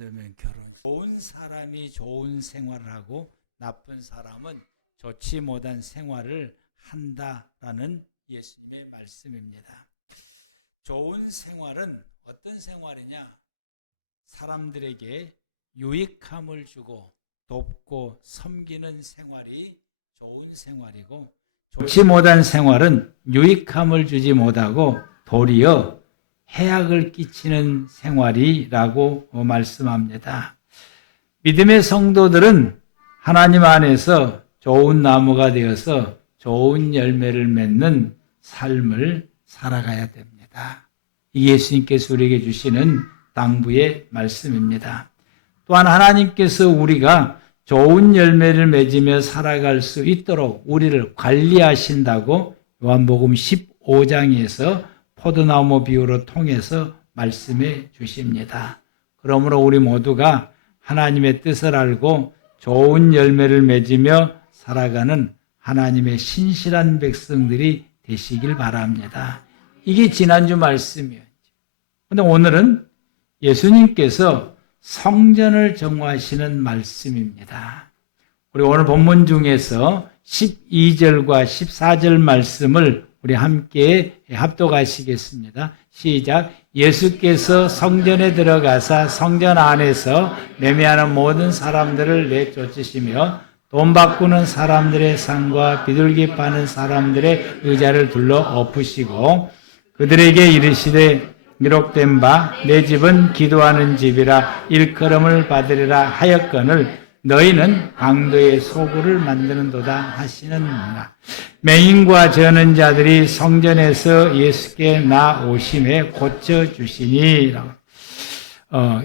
되면 결혼. 좋은 사람이 좋은 생활을 하고 나쁜 사람은 좋지 못한 생활을 한다라는 예수님의 말씀입니다. 좋은 생활은 어떤 생활이냐? 사람들에게 유익함을 주고 돕고 섬기는 생활이 좋은 생활이고, 좋지 못한 생활은 유익함을 주지 못하고 도리어 해악을 끼치는 생활이라고 말씀합니다. 믿음의 성도들은 하나님 안에서 좋은 나무가 되어서 좋은 열매를 맺는 삶을 살아가야 됩니다. 이 예수님께서 우리에게 주시는 당부의 말씀입니다. 또한 하나님께서 우리가 좋은 열매를 맺으며 살아갈 수 있도록 우리를 관리하신다고 요한복음 15장에서 포도나무 비유로 통해서 말씀해 주십니다. 그러므로 우리 모두가 하나님의 뜻을 알고 좋은 열매를 맺으며 살아가는 하나님의 신실한 백성들이 되시길 바랍니다. 이게 지난주 말씀이에요. 그런데 오늘은 예수님께서 성전을 정화하시는 말씀입니다. 우리 오늘 본문 중에서 12절과 14절 말씀을 우리 함께 합독하시겠습니다. 시작. 예수께서 성전에 들어가사 성전 안에서 매매하는 모든 사람들을 내쫓으시며 돈 바꾸는 사람들의 상과 비둘기 파는 사람들의 의자를 둘러 엎으시고 그들에게 이르시되 기록된 바 내 집은 기도하는 집이라 일컬음을 받으리라 하였거늘 너희는 강도의 소굴을 만드는도다 하시는구나. 맹인과 저는 자들이 성전에서 예수께 나오심에 고쳐주시니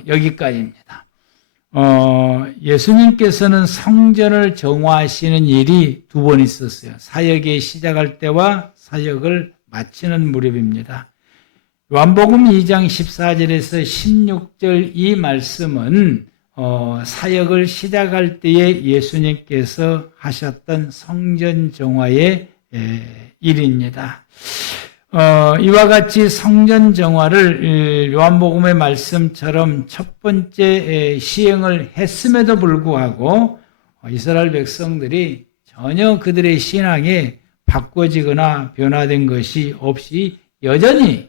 여기까지입니다. 예수님께서는 성전을 정화하시는 일이 두 번 있었어요. 사역이 시작할 때와 사역을 마치는 무렵입니다. 요한복음 2장 14절에서 16절 이 말씀은 사역을 시작할 때에 예수님께서 하셨던 성전 정화의 일입니다. 이와 같이 성전 정화를 요한복음의 말씀처럼 첫 번째 시행을 했음에도 불구하고 이스라엘 백성들이 전혀 그들의 신앙에 바꿔지거나 변화된 것이 없이 여전히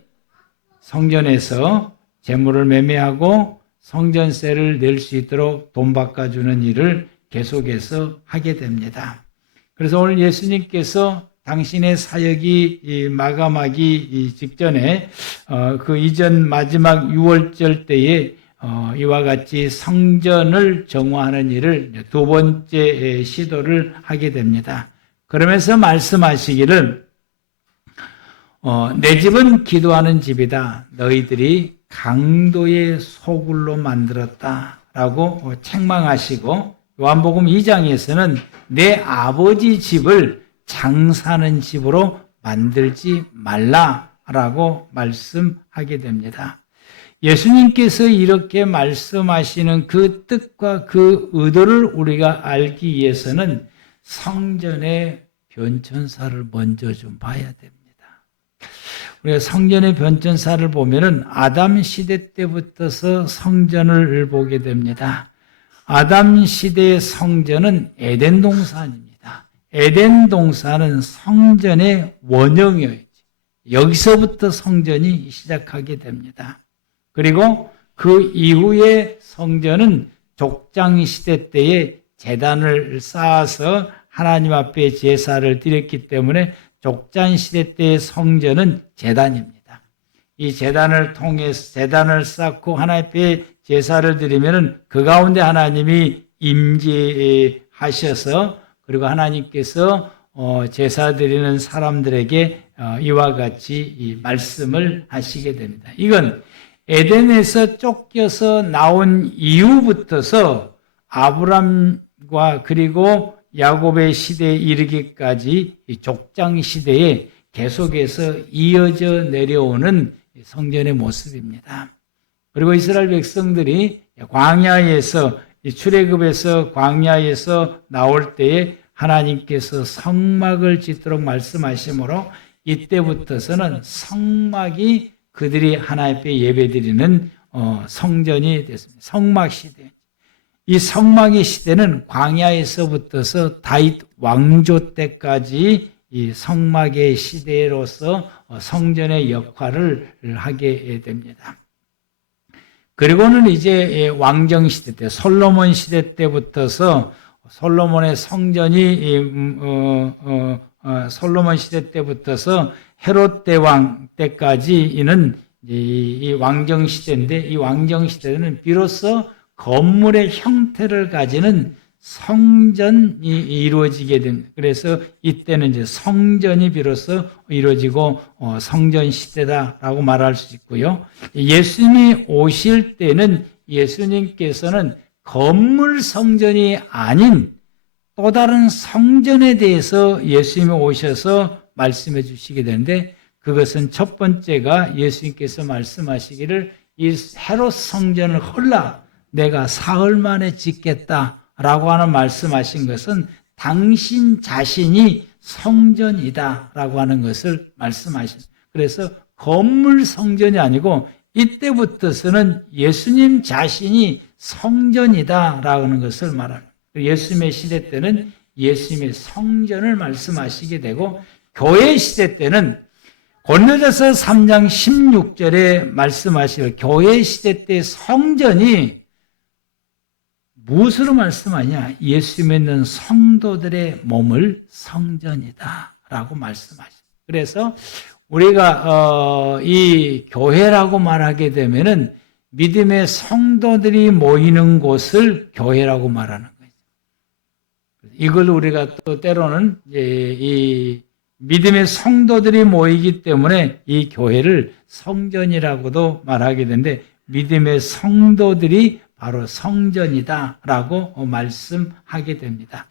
성전에서 재물을 매매하고 성전세를 낼 수 있도록 돈 바꿔주는 일을 계속해서 하게 됩니다. 그래서 오늘 예수님께서 당신의 사역이 마감하기 직전에 그 이전 마지막 6월절 때에 이와 같이 성전을 정화하는 일을 두 번째 시도를 하게 됩니다. 그러면서 말씀하시기를 내 집은 기도하는 집이다. 너희들이 강도의 소굴로 만들었다라고 책망하시고 요한복음 2장에서는 내 아버지 집을 장사하는 집으로 만들지 말라라고 말씀하게 됩니다. 예수님께서 이렇게 말씀하시는 그 뜻과 그 의도를 우리가 알기 위해서는 성전의 변천사를 먼저 좀 봐야 됩니다. 우리가 성전의 변천사를 보면은 아담 시대 때부터서 성전을 보게 됩니다. 아담 시대의 성전은 에덴 동산입니다. 에덴 동산은 성전의 원형이에요. 여기서부터 성전이 시작하게 됩니다. 그리고 그 이후의 성전은 족장 시대 때에 제단을 쌓아서 하나님 앞에 제사를 드렸기 때문에 족장 시대 때의 성전은 제단입니다. 이 제단을 통해서 제단을 쌓고 하나님 앞에 제사를 드리면은 그 가운데 하나님이 임재하셔서 그리고 하나님께서 제사 드리는 사람들에게 이와 같이 이 말씀을 하시게 됩니다. 이건 에덴에서 쫓겨서 나온 이후부터서 아브람과 그리고 야곱의 시대에 이르기까지 족장 시대에 계속해서 이어져 내려오는 성전의 모습입니다. 그리고 이스라엘 백성들이 광야에서 출애굽에서 광야에서 나올 때에 하나님께서 성막을 짓도록 말씀하시므로 이때부터서는 성막이 그들이 하나님 앞에 예배드리는 성전이 됐습니다. 성막 시대. 이 성막의 시대는 광야에서부터서 다윗 왕조 때까지 이 성막의 시대로서 성전의 역할을 하게 됩니다. 그리고는 이제 왕정 시대 때, 솔로몬 시대 때부터서 솔로몬의 성전이 솔로몬 시대 때부터서 헤롯 대왕 때까지는 이 왕정 시대인데, 이 왕정 시대는 비로소 건물의 형태를 가지는 성전이 이루어지게 됩니다. 그래서 이때는 이제 성전이 비로소 이루어지고 성전 시대다라고 말할 수 있고요. 예수님이 오실 때는 예수님께서는 건물 성전이 아닌 또 다른 성전에 대해서 예수님이 오셔서 말씀해 주시게 되는데, 그것은 첫 번째가 예수님께서 말씀하시기를 이 헤롯 성전을 헐라 내가 사흘 만에 짓겠다라고 하는 말씀하신 것은 당신 자신이 성전이다라고 하는 것을 말씀하셨습니다. 그래서 건물 성전이 아니고 이때부터서는 예수님 자신이 성전이다라고 하는 것을 말합니다. 예수님의 시대 때는 예수님의 성전을 말씀하시게 되고, 교회 시대 때는 고린도전서 3장 16절에 말씀하시길 교회 시대 때 성전이 무엇으로 말씀하냐? 예수 믿는 성도들의 몸을 성전이다라고 말씀하십니다. 그래서 우리가 이 교회라고 말하게 되면은 믿음의 성도들이 모이는 곳을 교회라고 말하는 거죠. 이걸 우리가 또 때로는 이 믿음의 성도들이 모이기 때문에 이 교회를 성전이라고도 말하게 되는데, 믿음의 성도들이 바로 성전이다라고 말씀하게 됩니다.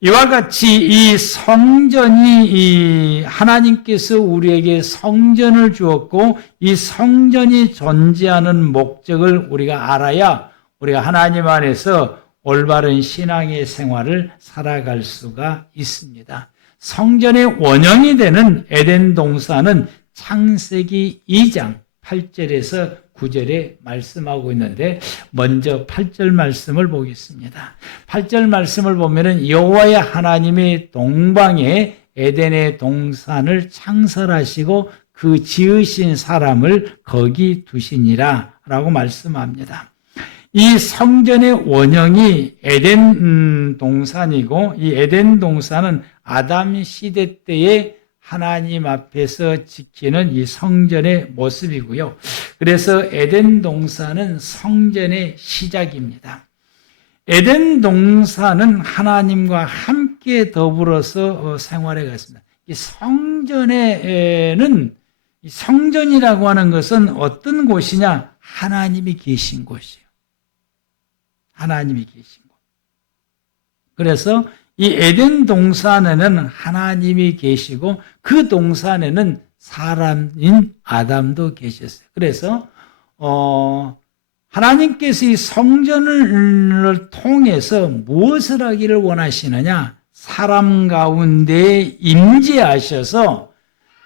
이와 같이 이 성전이 하나님께서 우리에게 성전을 주었고, 이 성전이 존재하는 목적을 우리가 알아야 우리가 하나님 안에서 올바른 신앙의 생활을 살아갈 수가 있습니다. 성전의 원형이 되는 에덴 동산은 창세기 2장 8절에서 9절에 말씀하고 있는데, 먼저 8절 말씀을 보겠습니다. 8절 말씀을 보면은 여호와의 하나님의 동방에 에덴의 동산을 창설하시고 그 지으신 사람을 거기 두시니라 라고 말씀합니다. 이 성전의 원형이 에덴 동산이고, 이 에덴 동산은 아담 시대 때에 하나님 앞에서 지키는 이 성전의 모습이고요. 그래서 에덴 동산은 성전의 시작입니다. 에덴 동산은 하나님과 함께 더불어서 생활해 갔습니다. 이 성전에는, 이 성전이라고 하는 것은 어떤 곳이냐? 하나님이 계신 곳이에요. 하나님이 계신 곳. 그래서 이 에덴 동산에는 하나님이 계시고 그 동산에는 사람인 아담도 계셨어요. 그래서 하나님께서 이 성전을 통해서 무엇을 하기를 원하시느냐? 사람 가운데 임재하셔서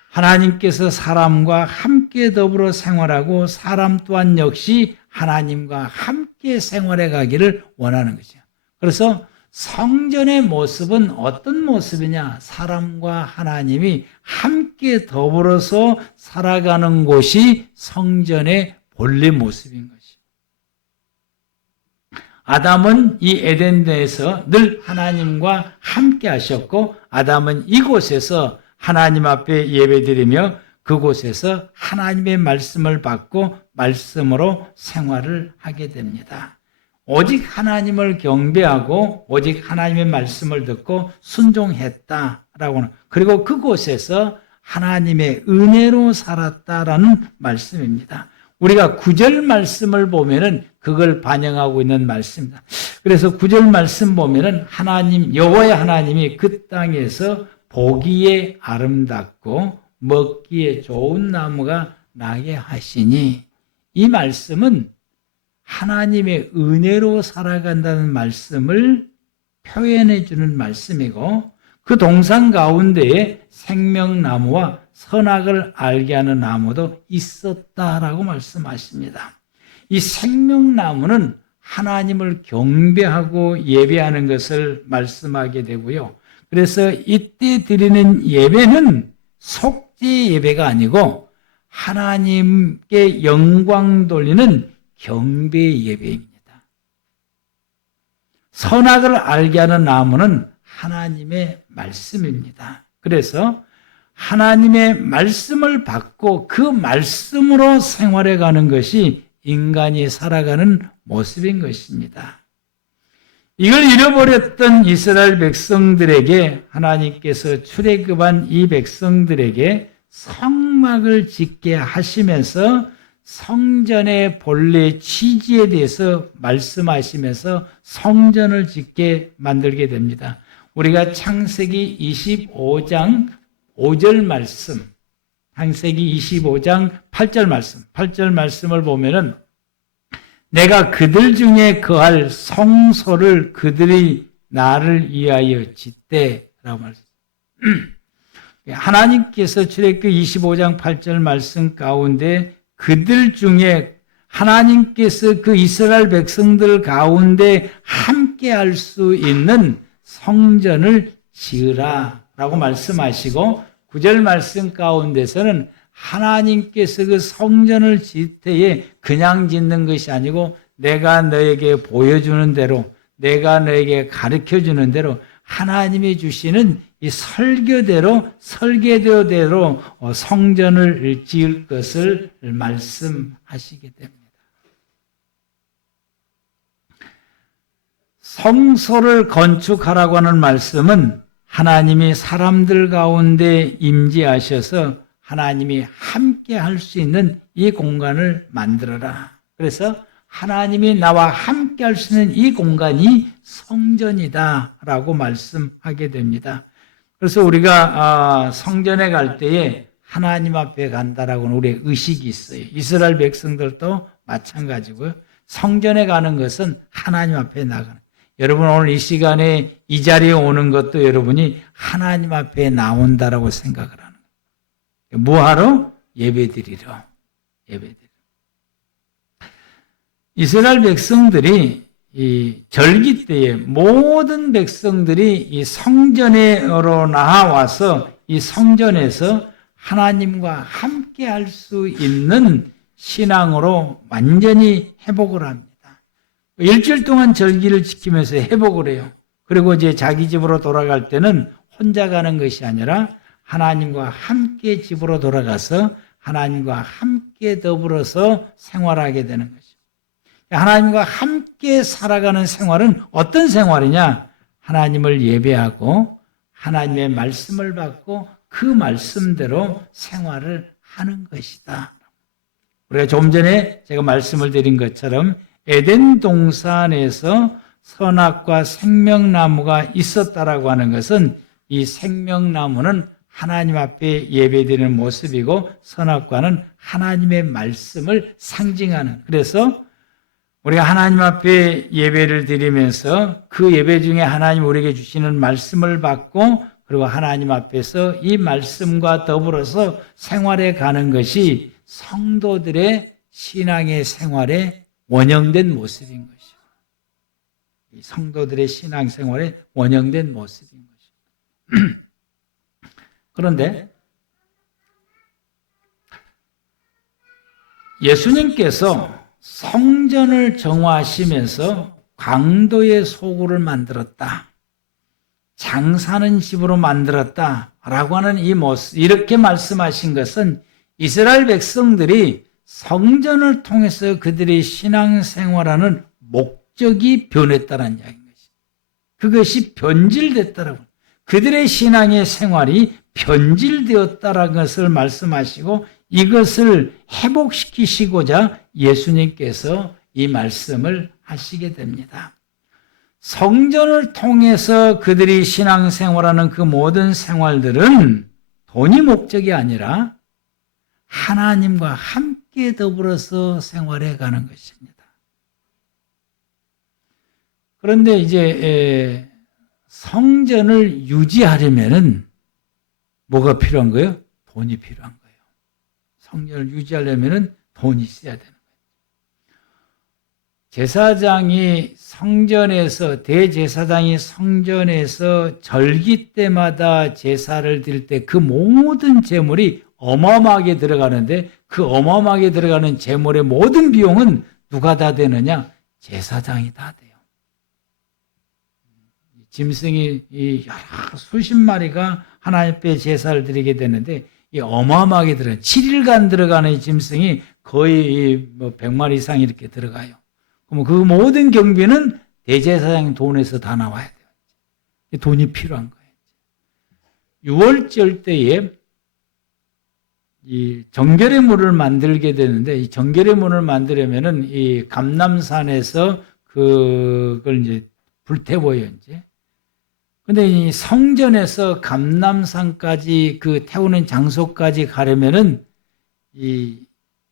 하나님께서 사람과 함께 더불어 생활하고 사람 또한 역시 하나님과 함께 생활해 가기를 원하는 거죠. 그래서 성전의 모습은 어떤 모습이냐? 사람과 하나님이 함께 더불어서 살아가는 곳이 성전의 본래 모습인 것이죠. 아담은 이 에덴에서 늘 하나님과 함께 하셨고, 아담은 이곳에서 하나님 앞에 예배드리며 그곳에서 하나님의 말씀을 받고 말씀으로 생활을 하게 됩니다. 오직 하나님을 경배하고 오직 하나님의 말씀을 듣고 순종했다라고는, 그리고 그곳에서 하나님의 은혜로 살았다라는 말씀입니다. 우리가 9절 말씀을 보면은 그걸 반영하고 있는 말씀입니다. 그래서 9절 말씀 보면은 하나님, 여호와의 하나님이 그 땅에서 보기에 아름답고 먹기에 좋은 나무가 나게 하시니, 이 말씀은 하나님의 은혜로 살아간다는 말씀을 표현해 주는 말씀이고, 그 동산 가운데에 생명나무와 선악을 알게 하는 나무도 있었다라고 말씀하십니다. 이 생명나무는 하나님을 경배하고 예배하는 것을 말씀하게 되고요. 그래서 이때 드리는 예배는 속죄 예배가 아니고 하나님께 영광 돌리는 경배 예배입니다. 선악을 알게 하는 나무는 하나님의 말씀입니다. 그래서 하나님의 말씀을 받고 그 말씀으로 생활해 가는 것이 인간이 살아가는 모습인 것입니다. 이걸 잃어버렸던 이스라엘 백성들에게 하나님께서 출애굽한 이 백성들에게 성막을 짓게 하시면서 성전의 본래 취지에 대해서 말씀하시면서 성전을 짓게 만들게 됩니다. 우리가 창세기 25장 5절 말씀, 창세기 25장 8절 말씀, 8절 말씀을 보면은 내가 그들 중에 거할 성소를 그들이 나를 위하여 짓대라고 말씀. 하나님께서 출애굽기 25장 8절 말씀 가운데 그들 중에 하나님께서 그 이스라엘 백성들 가운데 함께 할 수 있는 성전을 지으라라고 말씀하시고 9절 말씀 가운데서는 하나님께서 그 성전을 지을 때에 그냥 짓는 것이 아니고 내가 너에게 보여주는 대로 내가 너에게 가르쳐주는 대로 하나님이 주시는 이 설계대로 성전을 지을 것을 말씀하시게 됩니다. 성소를 건축하라고 하는 말씀은 하나님이 사람들 가운데 임재하셔서 하나님이 함께 할 수 있는 이 공간을 만들어라. 그래서 하나님이 나와 함께 할 수 있는 이 공간이 성전이다라고 말씀하게 됩니다. 그래서 우리가 성전에 갈 때에 하나님 앞에 간다라고는 우리의 의식이 있어요. 이스라엘 백성들도 마찬가지고요. 성전에 가는 것은 하나님 앞에 나가는. 여러분 오늘 이 시간에 이 자리에 오는 것도 여러분이 하나님 앞에 나온다라고 생각을 하는 거예요. 뭐하러? 예배드리러. 이스라엘 백성들이 이 절기 때에 모든 백성들이 이 성전으로 나와서 이 성전에서 하나님과 함께 할 수 있는 신앙으로 완전히 회복을 합니다. 일주일 동안 절기를 지키면서 회복을 해요. 그리고 이제 자기 집으로 돌아갈 때는 혼자 가는 것이 아니라 하나님과 함께 집으로 돌아가서 하나님과 함께 더불어서 생활하게 되는 것이죠. 하나님과 함께 살아가는 생활은 어떤 생활이냐? 하나님을 예배하고 하나님의 말씀을 받고 그 말씀대로 생활을 하는 것이다. 우리가 좀 전에 제가 말씀을 드린 것처럼 에덴 동산에서 선악과 생명나무가 있었다라고 하는 것은 이 생명나무는 하나님 앞에 예배드리는 모습이고 선악과는 하나님의 말씀을 상징하는. 그래서 우리가 하나님 앞에 예배를 드리면서 그 예배 중에 하나님 우리에게 주시는 말씀을 받고 그리고 하나님 앞에서 이 말씀과 더불어서 생활해 가는 것이 성도들의 신앙의 생활에 원형된 모습인 것이죠. 성도들의 신앙생활에 원형된 모습인 것이죠. 그런데 예수님께서 성전을 정화하시면서 강도의 소굴을 만들었다. 장사는 집으로 만들었다라고 하는 이 모습, 이렇게 말씀하신 것은 이스라엘 백성들이 성전을 통해서 그들의 신앙생활하는 목적이 변했다는 이야기인 것입니다. 그것이 변질됐다라고. 그들의 신앙의 생활이 변질되었다라는 것을 말씀하시고 이것을 회복시키시고자 예수님께서 이 말씀을 하시게 됩니다. 성전을 통해서 그들이 신앙생활하는 그 모든 생활들은 돈이 목적이 아니라 하나님과 함께 더불어서 생활해 가는 것입니다. 그런데 이제 성전을 유지하려면은 뭐가 필요한 거예요? 돈이 필요한 거예요. 성전을 유지하려면은 돈이 있어야 되는 거예요. 제사장이 성전에서, 대제사장이 성전에서 절기 때마다 제사를 드릴 때 그 모든 제물이 어마어마하게 들어가는데, 그 어마어마하게 들어가는 제물의 모든 비용은 누가 다 되느냐? 제사장이 다 돼요. 짐승이 수십 마리가 하나님 앞에 제사를 드리게 되는데, 이 어마어마하게 들어가요. 7일간 들어가는 이 짐승이 거의 100마리 이상 이렇게 들어가요. 그럼 그 모든 경비는 대제사장 돈에서 다 나와야 돼요. 돈이 필요한 거예요. 6월절 때에 이 정결의 문을 만들게 되는데, 이 정결의 문을 만들려면은 이 감람산에서 그걸 이제 불태워요, 이제. 근데 이 성전에서 감람산까지 그 태우는 장소까지 가려면은 이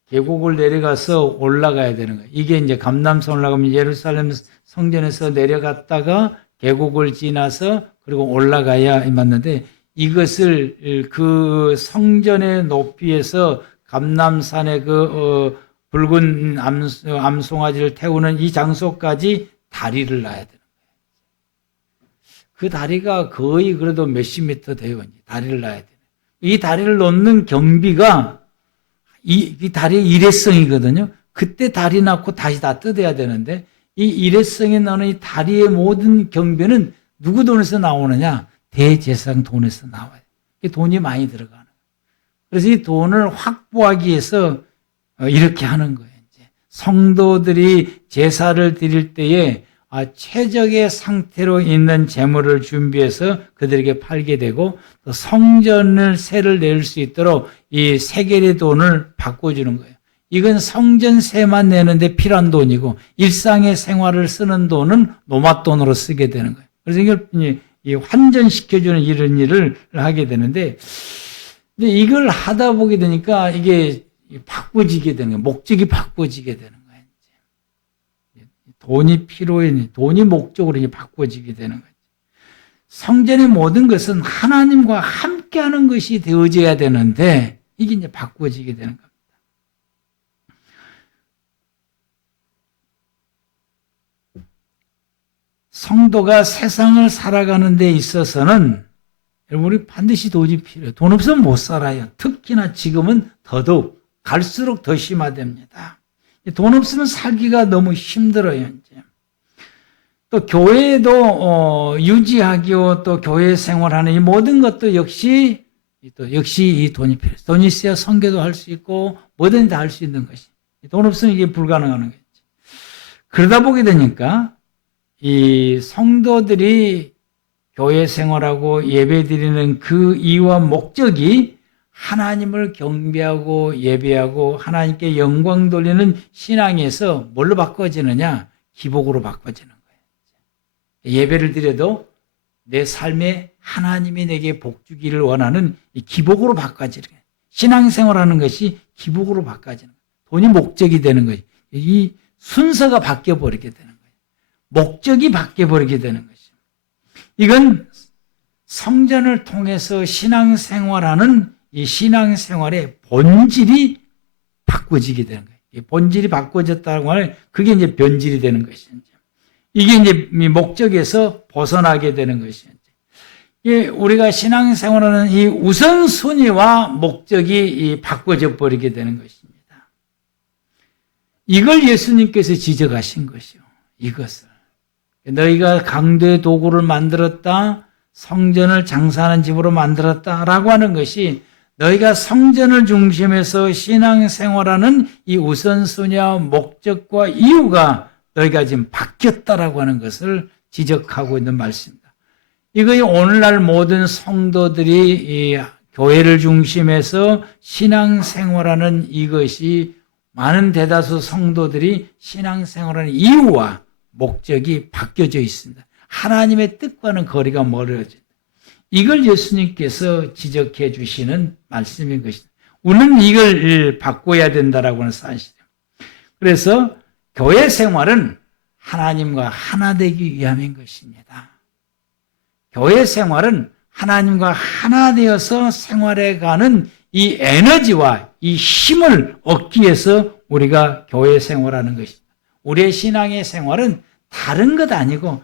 계곡을 내려가서 올라가야 되는 거예요. 이게 이제 감람산 올라가면 예루살렘 성전에서 내려갔다가 계곡을 지나서 그리고 올라가야 맞는데, 이것을 그 성전의 높이에서 감람산의 붉은 암송아지를 태우는 이 장소까지 다리를 놔야 돼요. 그 다리가 거의 그래도 몇십 미터 돼요. 다리를 놔야 돼요. 이 다리를 놓는 경비가 이 다리의 일회성이거든요. 그때 다리 낳고 다시 다 뜯어야 되는데, 이 일회성에 나오는 이 다리의 모든 경비는 누구 돈에서 나오느냐? 대제사장 돈에서 나와요. 돈이 많이 들어가는 거예요. 그래서 이 돈을 확보하기 위해서 이렇게 하는 거예요. 이제 성도들이 제사를 드릴 때에 최적의 상태로 있는 재물을 준비해서 그들에게 팔게 되고, 또 성전을 세를 낼 수 있도록 이 세겔의 돈을 바꿔주는 거예요. 이건 성전세만 내는데 필요한 돈이고, 일상의 생활을 쓰는 돈은 노맛돈으로 쓰게 되는 거예요. 그래서 이걸 환전시켜주는 이런 일을 하게 되는데, 근데 이걸 하다 보게 되니까 이게 바꿔지게 되는 거예요. 목적이 바꿔지게 되는 거예요. 돈이 필요해, 돈이 목적으로 이제 바꿔지게 되는 거예요. 성전의 모든 것은 하나님과 함께하는 것이 되어져야 되는데, 이게 이제 바꿔지게 되는 겁니다. 성도가 세상을 살아가는 데 있어서는 여러분, 우리 반드시 돈이 필요해요. 돈 없으면 못 살아요. 특히나 지금은 더더욱 갈수록 더 심화됩니다. 돈 없으면 살기가 너무 힘들어요. 이제. 또 교회도 유지하기요, 또 교회 생활하는 이 모든 것도 역시 이 돈이 필요해요. 돈이 있어야 선교도 할 수 있고 뭐든지 다 할 수 있는 것이. 돈 없으면 이게 불가능한 거지. 그러다 보게 되니까 이 성도들이 교회 생활하고 예배 드리는 그 이유와 목적이 하나님을 경배하고 예배하고 하나님께 영광 돌리는 신앙에서 뭘로 바꿔지느냐? 기복으로 바꿔지는 거예요. 예배를 드려도 내 삶에 하나님이 내게 복 주기를 원하는 이 기복으로 바꿔지는 거예요. 신앙생활하는 것이 기복으로 바꿔지는 거예요. 돈이 목적이 되는 거예요. 이 순서가 바뀌어버리게 되는 거예요. 목적이 바뀌어버리게 되는 것이죠. 이건 성전을 통해서 신앙생활하는 이 신앙생활의 본질이 바꿔지게 되는 거예요. 본질이 바꿔졌다고 하면 그게 이제 변질이 되는 것이죠. 이게 이제 목적에서 벗어나게 되는 것이죠. 우리가 신앙생활하는 이 우선순위와 목적이 바꿔져 버리게 되는 것입니다. 이걸 예수님께서 지적하신 것이요. 이것을. 너희가 강도의 도구를 만들었다, 성전을 장사하는 집으로 만들었다라고 하는 것이 너희가 성전을 중심해서 신앙생활하는 이 우선순위와 목적과 이유가 너희가 지금 바뀌었다라고 하는 것을 지적하고 있는 말씀입니다. 이것이 오늘날 모든 성도들이 이 교회를 중심해서 신앙생활하는 이것이 많은 대다수 성도들이 신앙생활하는 이유와 목적이 바뀌어져 있습니다. 하나님의 뜻과는 거리가 멀어집니다. 이걸 예수님께서 지적해 주시는 말씀인 것입니다. 우리는 이걸 바꿔야 된다라고 하는 사실이에요. 그래서 교회 생활은 하나님과 하나 되기 위함인 것입니다. 교회 생활은 하나님과 하나 되어서 생활해가는 이 에너지와 이 힘을 얻기 위해서 우리가 교회 생활하는 것입니다. 우리의 신앙의 생활은 다른 것 아니고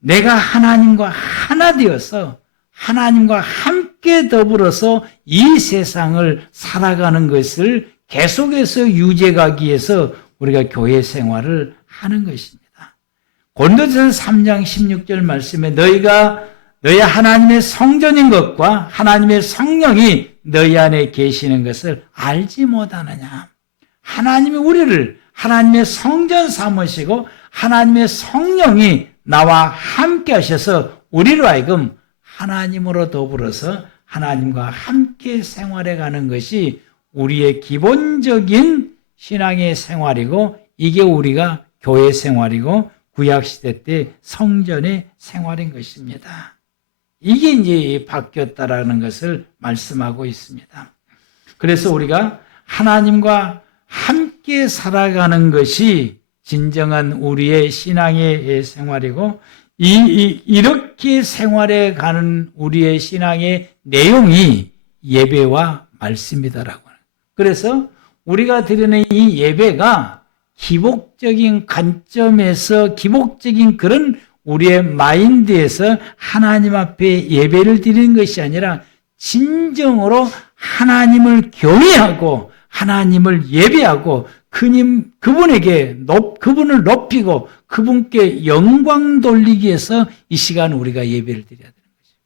내가 하나님과 하나 되어서 하나님과 함께 더불어서 이 세상을 살아가는 것을 계속해서 유지하기 위해서 우리가 교회 생활을 하는 것입니다. 고린도전서 3장 16절 말씀에 너희 하나님의 성전인 것과 하나님의 성령이 너희 안에 계시는 것을 알지 못하느냐. 하나님이 우리를 하나님의 성전 삼으시고 하나님의 성령이 나와 함께 하셔서 우리로 하여금 하나님으로 더불어서 하나님과 함께 생활해 가는 것이 우리의 기본적인 신앙의 생활이고 이게 우리가 교회 생활이고 구약시대 때 성전의 생활인 것입니다. 이게 이제 바뀌었다라는 것을 말씀하고 있습니다. 그래서 우리가 하나님과 함께 살아가는 것이 진정한 우리의 신앙의 생활이고 이렇게 생활해 가는 우리의 신앙의 내용이 예배와 말씀이다라고. 그래서 우리가 드리는 이 예배가 기복적인 관점에서 기복적인 그런 우리의 마인드에서 하나님 앞에 예배를 드리는 것이 아니라 진정으로 하나님을 경외하고 하나님을 예배하고 그분을 높이고 그분께 영광 돌리기 위해서 이 시간 우리가 예배를 드려야 되는 거죠.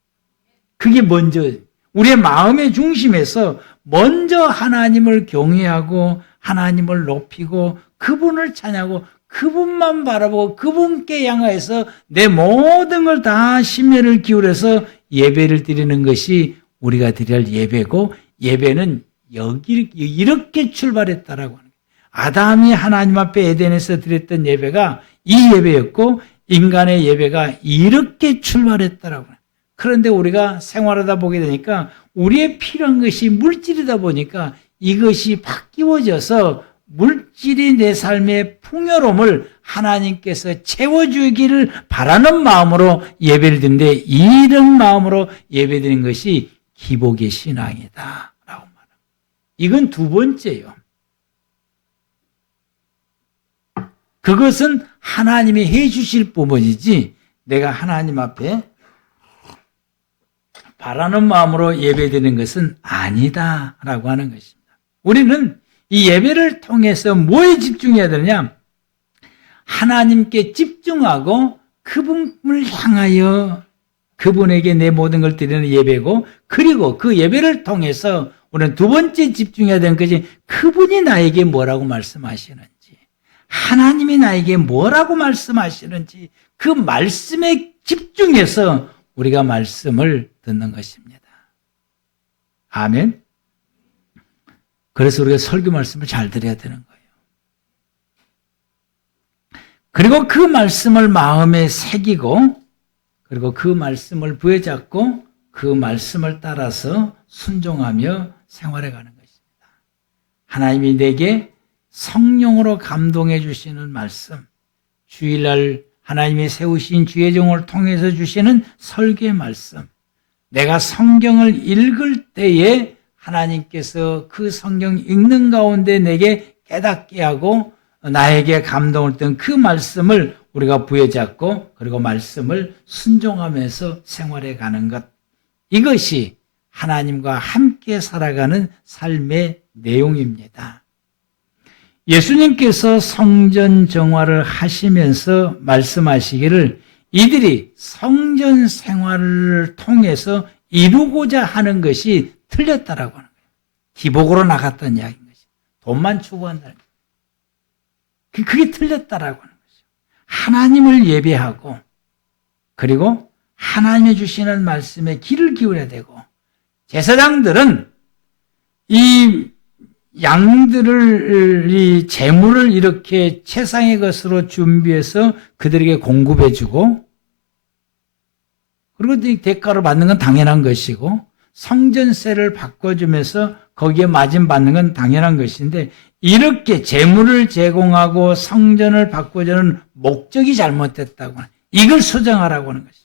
그게 먼저 우리의 마음의 중심에서 먼저 하나님을 경외하고 하나님을 높이고 그분을 찬양하고 그분만 바라보고 그분께 향하여서 내 모든 걸 다 심혈을 기울여서 예배를 드리는 것이 우리가 드릴 예배고 예배는 이렇게 출발했다라고 하는 거예요. 아담이 하나님 앞에 에덴에서 드렸던 예배가 이 예배였고 인간의 예배가 이렇게 출발했다라고 해요. 그런데 우리가 생활하다 보게 되니까 우리의 필요한 것이 물질이다 보니까 이것이 바뀌어져서 물질이 내 삶의 풍요로움을 하나님께서 채워주기를 바라는 마음으로 예배를 드는데 이런 마음으로 예배드리는 것이 기복의 신앙이다 라고 말합니다. 이건 두 번째예요. 그것은 하나님이 해주실 부분이지 내가 하나님 앞에 바라는 마음으로 예배드리는 것은 아니다라고 하는 것입니다. 우리는 이 예배를 통해서 뭐에 집중해야 되느냐? 하나님께 집중하고 그분을 향하여 그분에게 내 모든 걸 드리는 예배고 그리고 그 예배를 통해서 우리는 두 번째 집중해야 되는 것이 그분이 나에게 뭐라고 말씀하시는지 하나님이 나에게 뭐라고 말씀하시는지 그 말씀에 집중해서 우리가 말씀을 듣는 것입니다. 아멘. 그래서 우리가 설교 말씀을 잘 드려야 되는 거예요. 그리고 그 말씀을 마음에 새기고 그리고 그 말씀을 부여잡고 그 말씀을 따라서 순종하며 생활해 가는 것입니다. 하나님이 내게 성령으로 감동해 주시는 말씀, 주일날 하나님이 세우신 주의 종을 통해서 주시는 설교의 말씀, 내가 성경을 읽을 때에 하나님께서 그 성경 읽는 가운데 내게 깨닫게 하고 나에게 감동을 준 그 말씀을 우리가 부여잡고 그리고 말씀을 순종하면서 생활해 가는 것. 이것이 하나님과 함께 살아가는 삶의 내용입니다. 예수님께서 성전 정화를 하시면서 말씀하시기를 이들이 성전 생활을 통해서 이루고자 하는 것이 틀렸다라고 하는 거예요. 기복으로 나갔던 이야기인 것이. 돈만 추구한다는 거예요. 그게 틀렸다라고 하는 거죠. 하나님을 예배하고 그리고 하나님이 주시는 말씀에 귀를 기울여야 되고 제사장들은 이 양들을 이 제물을 이렇게 최상의 것으로 준비해서 그들에게 공급해주고 그리고 이 대가로 받는 건 당연한 것이고 성전세를 바꿔주면서 거기에 마진 받는 건 당연한 것인데 이렇게 제물을 제공하고 성전을 바꿔주는 목적이 잘못됐다고 하는 이걸 수정하라고 하는 것입니다.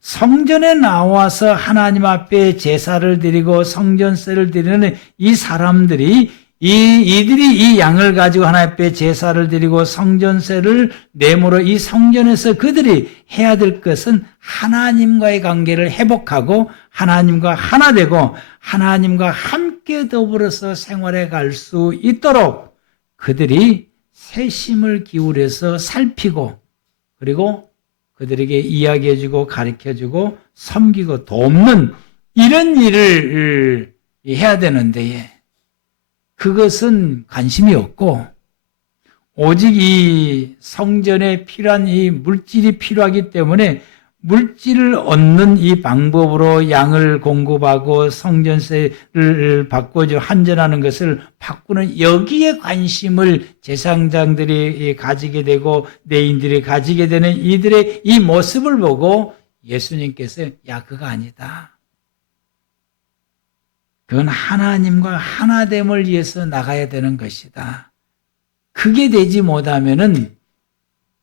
성전에 나와서 하나님 앞에 제사를 드리고 성전세를 드리는 이 사람들이 이들이 이 양을 가지고 하나님 앞에 제사를 드리고 성전세를 내므로 이 성전에서 그들이 해야 될 것은 하나님과의 관계를 회복하고 하나님과 하나 되고 하나님과 함께 더불어서 생활해 갈 수 있도록 그들이 세심을 기울여서 살피고 그리고 그들에게 이야기해주고 가르쳐주고 섬기고 돕는 이런 일을 해야 되는데 그것은 관심이 없고 오직 이 성전에 필요한 이 물질이 필요하기 때문에 물질을 얻는 이 방법으로 양을 공급하고 성전세를 바꿔줘 한전하는 것을 바꾸는 여기에 관심을 제사장들이 가지게 되고 내인들이 가지게 되는 이들의 이 모습을 보고 예수님께서 야 그거 아니다. 그건 하나님과 하나됨을 위해서 나가야 되는 것이다. 그게 되지 못하면은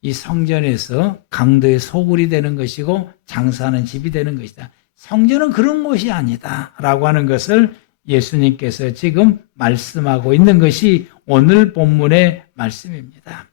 이 성전에서 강도의 소굴이 되는 것이고 장사하는 집이 되는 것이다. 성전은 그런 곳이 아니다. 라고 하는 것을 예수님께서 지금 말씀하고 있는 것이 오늘 본문의 말씀입니다.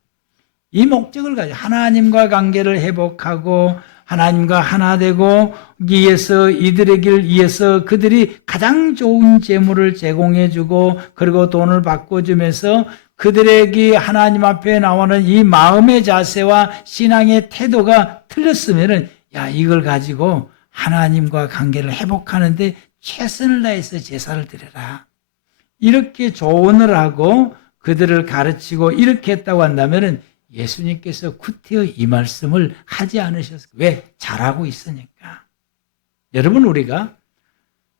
이 목적을 가지고 하나님과 관계를 회복하고 하나님과 하나 되고 위해서 이들에게 위해서 그들이 가장 좋은 재물을 제공해 주고 그리고 돈을 바꿔주면서 그들에게 하나님 앞에 나오는 이 마음의 자세와 신앙의 태도가 틀렸으면은 야 이걸 가지고 하나님과 관계를 회복하는데 최선을 다해서 제사를 드려라. 이렇게 조언을 하고 그들을 가르치고 이렇게 했다고 한다면은 예수님께서 구태여 이 말씀을 하지 않으셨어요. 왜? 잘하고 있으니까. 여러분 우리가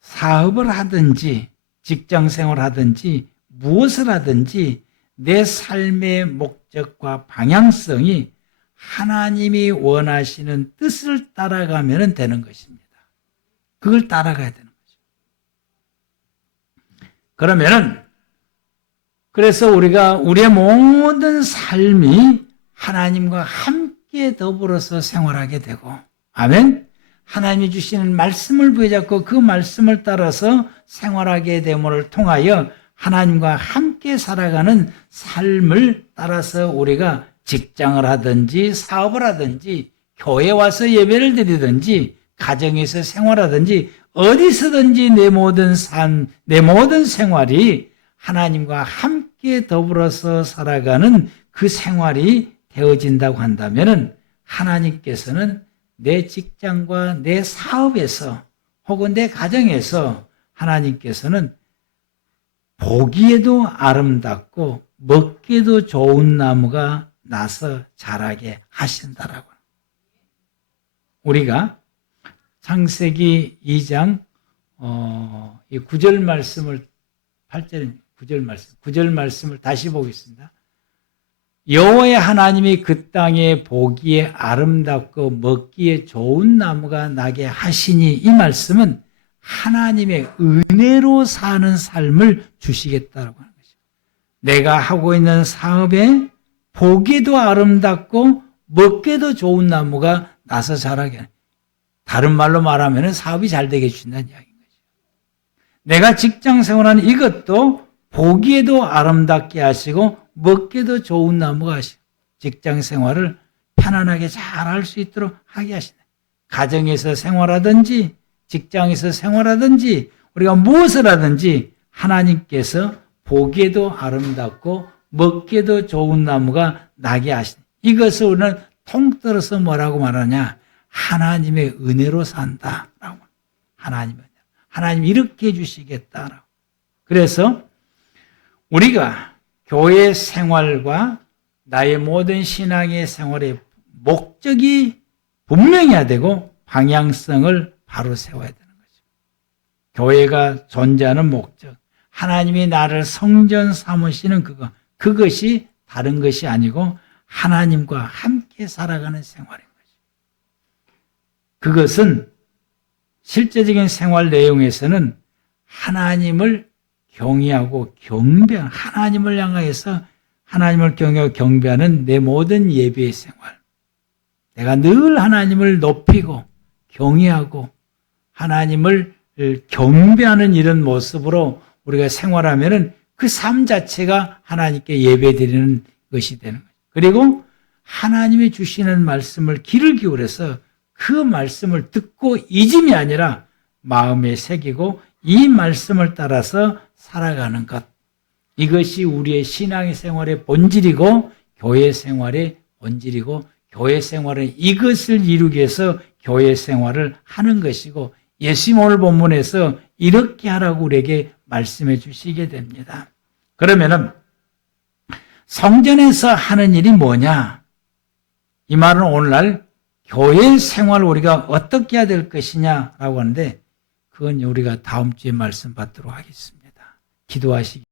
사업을 하든지 직장 생활을 하든지 무엇을 하든지 내 삶의 목적과 방향성이 하나님이 원하시는 뜻을 따라가면 되는 것입니다. 그걸 따라가야 되는 거죠. 그러면은 그래서 우리가 우리의 모든 삶이 하나님과 함께 더불어서 생활하게 되고 아멘. 하나님이 주시는 말씀을 부여잡고 그 말씀을 따라서 생활하게 됨을 통하여 하나님과 함께 살아가는 삶을 따라서 우리가 직장을 하든지 사업을 하든지 교회에 와서 예배를 드리든지 가정에서 생활하든지 어디서든지 내 모든 삶, 내 모든 생활이 하나님과 함께 더불어서 살아가는 그 생활이 되어진다고 한다면 하나님께서는 내 직장과 내 사업에서 혹은 내 가정에서 하나님께서는 보기에도 아름답고 먹기에도 좋은 나무가 나서 자라게 하신다라고. 우리가 창세기 2장 이 9절 말씀을 8절 9절 말씀을 다시 보겠습니다. 여호와의 하나님이 그 땅에 보기에 아름답고 먹기에 좋은 나무가 나게 하시니 이 말씀은 하나님의 은혜로 사는 삶을 주시겠다라고 하는 것이죠. 내가 하고 있는 사업에 보기에도 아름답고 먹기에도 좋은 나무가 나서 자라게 하는, 다른 말로 말하면 사업이 잘 되게 해준다는 이야기인 거죠. 내가 직장 생활하는 이것도 보기에도 아름답게 하시고 먹기에도 좋은 나무가 하시고 직장 생활을 편안하게 잘 할 수 있도록 하게 하시네. 가정에서 생활하든지 직장에서 생활하든지 우리가 무엇을 하든지 하나님께서 보기에도 아름답고 먹기에도 좋은 나무가 나게 하시네. 이것을 우리는 통틀어서 뭐라고 말하냐? 하나님의 은혜로 산다라고. 하나님 이렇게 해주시겠다라고. 그래서 우리가 교회 생활과 나의 모든 신앙의 생활의 목적이 분명해야 되고 방향성을 바로 세워야 되는 거죠. 교회가 존재하는 목적, 하나님이 나를 성전 삼으시는 그것이 다른 것이 아니고 하나님과 함께 살아가는 생활인 거죠. 그것은 실제적인 생활 내용에서는 하나님을 경외하고 경배하는, 하나님을 향하여서 하나님을 경외하고 경배하는 내 모든 예배의 생활. 내가 늘 하나님을 높이고 경외하고 하나님을 경배하는 이런 모습으로 우리가 생활하면은 그 삶 자체가 하나님께 예배드리는 것이 되는 거예요. 그리고 하나님이 주시는 말씀을 귀를 기울여서 그 말씀을 듣고 잊음이 아니라 마음에 새기고 이 말씀을 따라서 살아가는 것. 이것이 우리의 신앙의 생활의 본질이고 교회 생활의 본질이고 교회 생활은 이것을 이루기 위해서 교회 생활을 하는 것이고 예수님 오늘 본문에서 이렇게 하라고 우리에게 말씀해 주시게 됩니다. 그러면은 성전에서 하는 일이 뭐냐? 이 말은 오늘날 교회 생활을 우리가 어떻게 해야 될 것이냐라고 하는데 그건 우리가 다음 주에 말씀 받도록 하겠습니다. 기도하시기